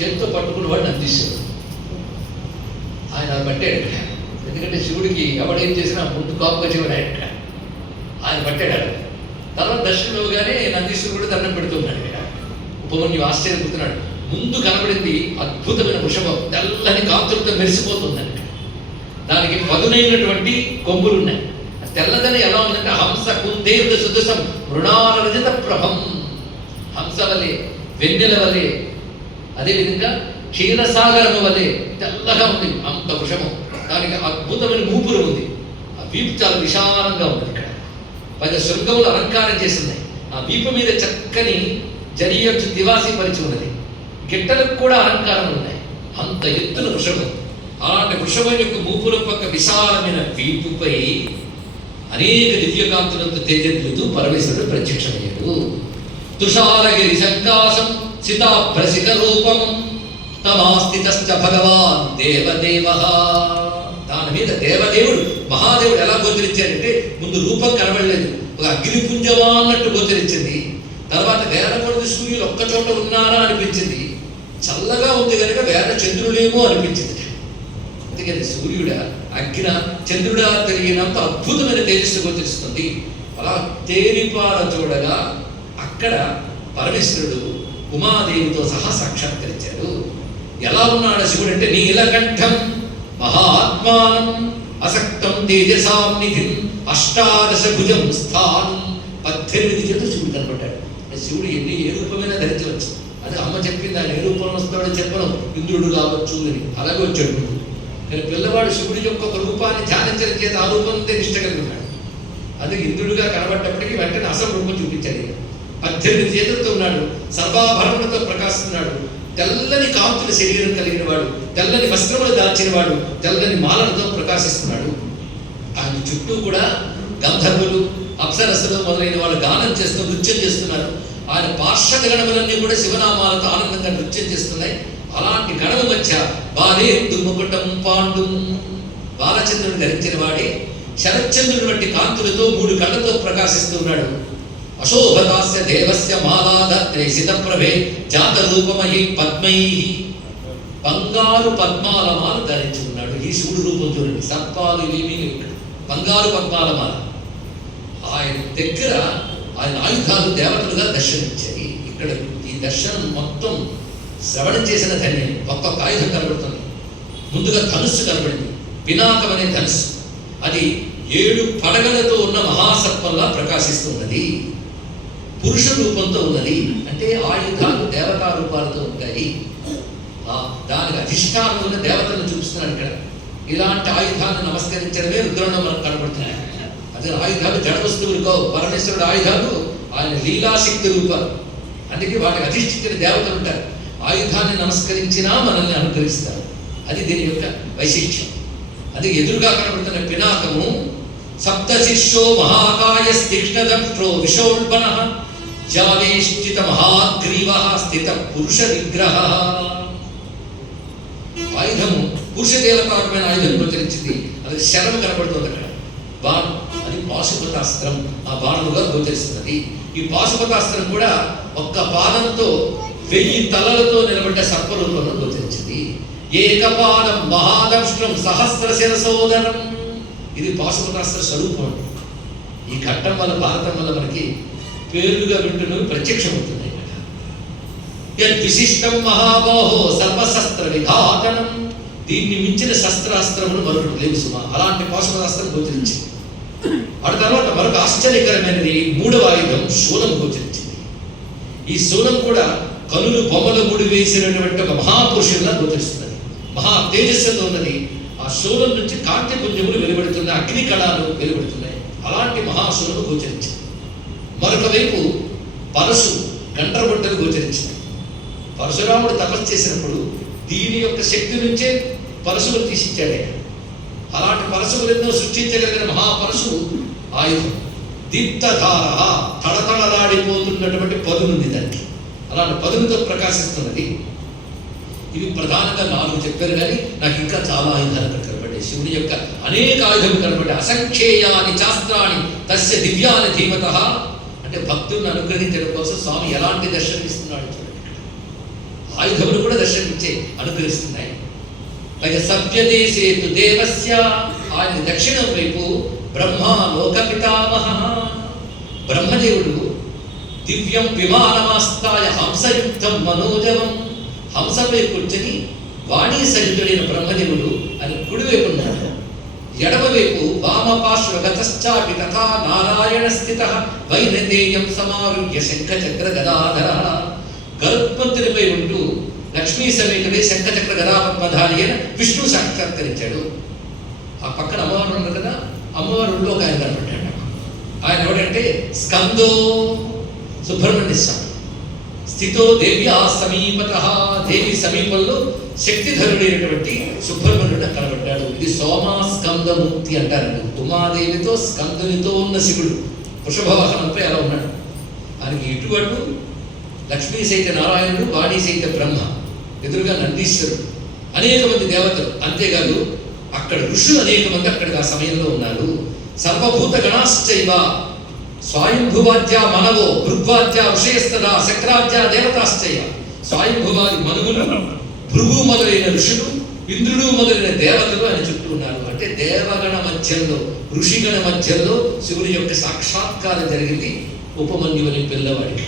చేతితో పట్టుకున్నవాడు నందీశ్వరుడు ఆయన అది పట్టాడు ఎందుకంటే శివుడికి ఎవడేం చేసినా ముందు కాపుగా చేయడు ఆయన ఆయన పట్టాడు తర్వాత దర్శనం ఇవ్వగానే నందీశ్వరుడు దండం పెడుతున్నాడు ఇక్కడ. ఉపమన్యు ఆశ్చర్యపోతున్నాడు. ముందు కనబడింది అద్భుతమైన వృషభం. తెల్లని కాంతులతో మెరిసిపోతుందంట. దానికి పదునైనటువంటి కొమ్ములు ఉన్నాయి తెల్లదని ఎలా ఉందంటే హంస కుందేర్ద సుదశం మృణాల రజత ప్రభం. హంస వలె వెన్నెల వలె అదేవిధంగా క్షీరసాగరం వలె తెల్లగా ఉంది అంత వృషము. దానికి అద్భుతమైన మూపురు ఉంది. ఆ వీపు చాలా విశాలంగా ఉంది ఇక్కడ. పైగా శృంగములు అలంకారం చేసింది. ఆ వీపు మీద చక్కని జరియొచ్చు దివాసి పరిచి ఉన్నది. గిట్టలకు కూడా అలంకారం ఉన్నాయి. అంత ఎత్తున వృషము. అలాంటి వృషభం యొక్క మూపుల పక్క విశాలమైన వీపుపై అనేక దివ్యకాంతులతో తేజద్దుతూ పరమేశ్వరుడు ప్రత్యక్షమయ్యాడు. తుషారగిరి శంకాసం సితాభ్రసిత రూపం తమాస్థితశ్చ భగవాన్ దేవదేవ. దాని మీద దేవదేవుడు మహాదేవుడు ఎలా గోచరించాడంటే ముందు రూపం కనబడలేదు ఒక అగ్నిపుంజమా అన్నట్టు గోచరించింది. తర్వాత వేల కొడుకు సూర్యులు ఒక్క చోట ఉన్నారా అనిపించింది. చల్లగా ఉంది కనుక వేల చంద్రుడేమో అనిపించింది. అందుకని సూర్యుడా అగ్న చంద్రుడా తెలియనంత అద్భుతమైన తేజస్సు గోచరిస్తుంది. అలా తేలిపాల చూడగా అక్కడ పరమేశ్వరుడు ఉమాదేవితో సహా సాక్షాత్కరించాడు. ఎలా ఉన్నాడు శివుడు అంటే నీలకంఠం మహాత్మానం అసక్తం తేజసాం నిధిం అష్టాదశ భుజం స్థానం పద్దెనిమిది చేతులు శివుడు కనపడ్డాడు. శివుడు ఎన్ని ఏ రూపమైనా ధరించవచ్చు. అది అమ్మ చెప్పింది ఆయన ఏ రూపంలో వస్తాడో చెప్పడం ఇంద్రుడు కావచ్చు అని. అలాగే వచ్చాడు. కానీ పిల్లవాడు శివుడి యొక్క ఒక రూపాన్ని ధ్యానించడం చేత ఆ రూపంతో నిష్ట కలిగి అది ఇంద్రుడిగా కనబడ్డప్పటికీ వెంటనే అసలు రూపం చూపించాడు పద్దెనిమిది చేతులతో ఉన్నాడు. సర్వాభరణములతో ప్రకాశిస్తున్నాడు. తెల్లని కాంతుల శరీరం కలిగిన వాడు తెల్లని వస్త్రములు దాల్చిన వాడు తెల్లని మాలలతో ప్రకాశిస్తున్నాడు. ఆయన చుట్టూ కూడా గంధర్వులు అప్సరస్సులు మొదలైన వాళ్ళు గానం చేస్తూ నృత్యం చేస్తున్నారు. ఆయన పార్షద గణములన్నీ కూడా శివనామాలతో ఆనందంగా నృత్యం చేస్తున్నాయి. అలాంటి గణము మధ్య బాలే దుమ్ముకుటం పాండు. బాలచంద్రుడు ధరించిన వాడే శరత్చంద్రుడు వంటి కాంతులతో మూడు కళ్ళతో ప్రకాశిస్తున్నాడు అశోభతాస్య దేవస్య మాలాధత్రే సితప్రభే జాత రూపమై పద్మై. బంగారు పద్మాల మాల ధరించి ఉన్నాడు ఈ శివుడు రూపం చూడండి. సర్పాలు ఏమీ ఇక్కడ. బంగారు పద్మాల మాల ఆయన దగ్గర ఆయన ఆయుధాలు దేవతలుగా దర్శనమిచ్చాయి. ఇక్కడ ఈ దర్శనం మొత్తం శ్రవణం చేసిన ధన్యం. ఒక్కొక్క ఆయుధం కనబడుతుంది. ముందుగా ధనుస్సు కనబడింది. పినాకం అనే ధనుస్సు. అది ఏడు పడగలతో ఉన్న మహాసర్పంలా ప్రకాశిస్తున్నది. పురుష రూపంతో ఉన్నది. అంటే ఆయుధాలు దేవతా రూపాలతో ఉంటాయి. దానికి అధిష్టానం ఉన్న దేవతలను చూపిస్తున్నాడు ఇక్కడ. ఇలాంటి ఆయుధాలను నమస్కరించడమే రుద్రంలో మనకు కనబడుతున్నాయి. అదే ఆయుధాలు జడ వస్తువులు కావు. పరమేశ్వరుడు ఆయుధాలు ఆయన లీలాశక్తి రూపాలు. అందుకే వాటికి అధిష్ఠితులు దేవతలు ఉంటారు. ఆయుధాన్ని నమస్కరించినా మనల్ని అనుగ్రహిస్తారు అది దీని యొక్క వైశిష్ట్యం. అది ఎదురుగా కనబడుతున్న పినాకము సప్తశిష్యో మహాకాయ తీక్ష్ణదక్షో విషోల్పణ జావేష్టిత మహాగ్రీవ స్థిత పురుష విగ్రహ ఆయుధము పురుష దేవతారమైన ఆయుధం గోచరించింది. అది శరం కనబడుతుంది అక్కడ. బాణం అది పాశుపతాస్త్రం. ఆ బాణముగా గోచరిస్తున్నది. ఈ పాశుపతాస్త్రం కూడా ఒక్క పాదంతో వెయ్యి తలలతో నిలబడ్డ సర్పరూపంలో గోచరించింది. ఏకపాదం మహాదక్షం సహస్ర శిరసోదరం ఇది పాశుపతాస్త్ర స్వరూపం. ఈ ఘట్టం వల్ల భారతం వల్ల మనకి పేరుగా వింటున్నవి ప్రత్యక్షమవుతున్నాయి విశిష్టం యద్విశిష్టం మహాబాహో సర్వశస్త్ర విఘాతనం. దీన్ని మించిన శస్త్రాస్త్రములు మరొకటి లేవు సుమ. అలాంటి పాశుపతాస్త్రం గోచరించింది. వాటి తర్వాత మరొక ఆశ్చర్యకరమైనది మూడవ ఆయుధం శూలం గోచరించింది. ఈ శూలం కూడా కనులు బొమ్మల ముడి వేసినటువంటి ఒక మహాపురుషుల్లా గోచరిస్తున్నది. మహా తేజస్సుతో ఉన్నది. ఆ శూలం నుంచి కాంతి పుంజములు వెలువడుతున్నాయి అగ్ని కళాలు వెలువడుతున్నాయి. అలాంటి మహాశూలము గోచరించింది. మరొక వైపు పరశు గండ్రబొట్టలు గోచరించింది. పరశురాముడు తపస్సు చేసినప్పుడు దీని యొక్క శక్తి నుంచే పరశువులు తీసిచ్చాడే. అలాంటి పరశువులు ఎన్నో సృష్టించగలిగిన మహాపరశువు ఆయుధం. దీప్తధార తడతడలాడిపోతున్నటువంటి పదునుంది దానికి. అలాంటి పదునుతో ప్రకాశిస్తున్నది. ఇవి ప్రధానంగా నాలుగు చెప్పారు కానీ నాకు ఇంకా చాలా ఆయుధాలు అక్కడ కనబడ్డాయి. శివుని యొక్క అనేక ఆయుధములు కనబడ్డాయి. అసంఖ్యేయాని శాస్త్రాన్ని తస్య దివ్యాని ధీమత అంటే భక్తులను అనుగ్రహించడం కోసం స్వామి ఎలాంటి దర్శనం ఇస్తున్నాడు చూడండి. ఆయుధములు కూడా దర్శనమిచ్చే అనుగ్రహిస్తున్నాయి. పైగా సభ్యదేశేతు దేవస్య ఆయన దక్షిణం వైపు బ్రహ్మ లోక పితామహ. బ్రహ్మదేవుడు దివ్యం విమానమాస్తాయ హంసయుక్తం మనోజవం. హంసపై కూర్చొని వాణీ సరితుడైన బ్రహ్మదేవుడు అని కుడివైపు ఉన్నాడు. ఎడమవైపు వామపార్శ్వగతశ్చాపి తథా నారాయణ స్థిత వైనతేయం సమారుహ్య శంఖ చక్ర గదాధర గరుత్మంతునిపై ఉంటూ లక్ష్మీ సమేతుడే శంఖ చక్ర గదాపద్మధారి అయిన విష్ణు సాక్షాత్కరించాడు. ఆ పక్కన అమ్మవారు ఉన్నారు కదా అమ్మవారు ఒక ఆయన కనపడ్డాడు. ఆయన ఎవడంటే స్కందో సుబ్రహ్మణ్య స్వామి. స్థితో దేవి ఆ సమీపత. దేవి సమీపంలో శక్తిధరుడైనటువంటి సుబ్రహ్మణ్యుడు కనబడ్డాడు ఇది సోమా స్కందమూర్తి అంటారండి. ఉమాదేవితో స్కందునితో ఉన్న శివుడు. వృషభవాహనంపై అలా ఉన్నాడు. ఆయనకి ఇటువంటి లక్ష్మీ సైత నారాయణుడు వాణి సైత బ్రహ్మ ఎదురుగా నందీశ్వరుడు అనేక మంది దేవతలు. అంతేకాదు అక్కడ ఋషులు అనేక మంది అక్కడ ఆ సమయంలో ఉన్నారు. సర్వభూత గణాశ్చైవ స్వయంభువాద్య మనవో భృగ్వాద్య ఋషయస్తదా శక్రాద్య దేవతాశ్చయ. స్వయంభువాది మనువులు భృగు మొదలైన ఋషులు ఇంద్రుడు మొదలైన దేవతలు అని చుట్టూ ఉన్నారు. అంటే దేవగణ మధ్యంలో ఋషిగణ మధ్యంలో శివుని యొక్క సాక్షాత్కారం జరిగింది ఉపమన్యువని పిల్లవాడికి.